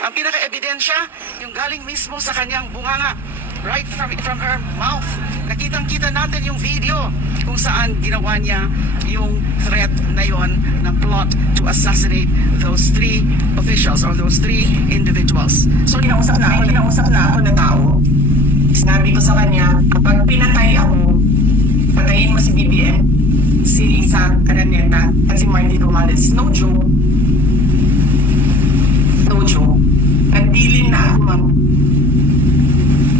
Ang pinaka-ebidensya, yung galing mismo sa kanyang bunganga, right from her mouth. Nakitang-kita natin yung video kung saan ginawa niya yung threat na yon ng plot to assassinate those three officials or those three individuals. So kinausap na ako ng tao. Sinabi ko sa kanya, kapag pinatay ako, patayin mo si BBM, si Lisa Araneta, at si Martin Romales. No joke. No joke. Nagdilin na ako, ma'am.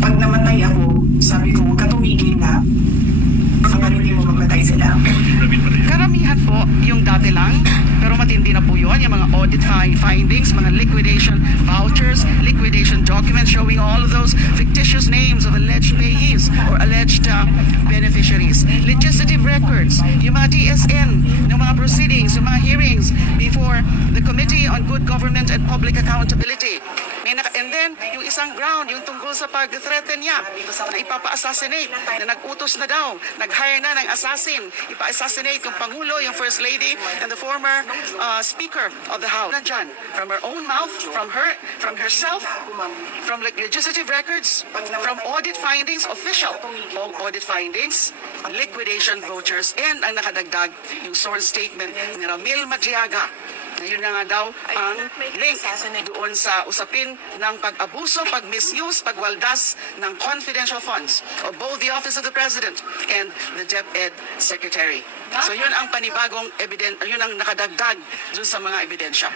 Pag namatay ako, sabi ko, huwag ka tumigil na. Hanggang hindi mo mamatay sila. Karamihan po yung dati lang, pero matindi na po yun, yung mga audit findings, mga liquidation vouchers, liquidation documents showing all of those fictitious names of alleged payees or alleged beneficiaries. Legislative records, yung mga TSN, yung mga proceedings, yung mga hearings before the Committee on Good Government and Public Accountability. And then, yung isang ground, yung tungkol sa pag-threaten niya na ipapa-assassinate, na nag-utos na daw, nag-hire na ng assassin, ipa-assassinate yung Pangulo, yung First Lady, and the former Speaker of the House. Nandyan, from her own mouth, from herself, from legislative records, from audit findings, official audit findings, liquidation vouchers, and ang nakadagdag, yung sworn statement ni Ramil Madriaga. Yun na nga daw ang link doon sa usapin ng pag-abuso, pag-misuse, pagwaldas ng confidential funds of both the Office of the President and the DepEd Secretary. So yun ang panibagong yun ang nakadagdag doon sa mga ebidensya.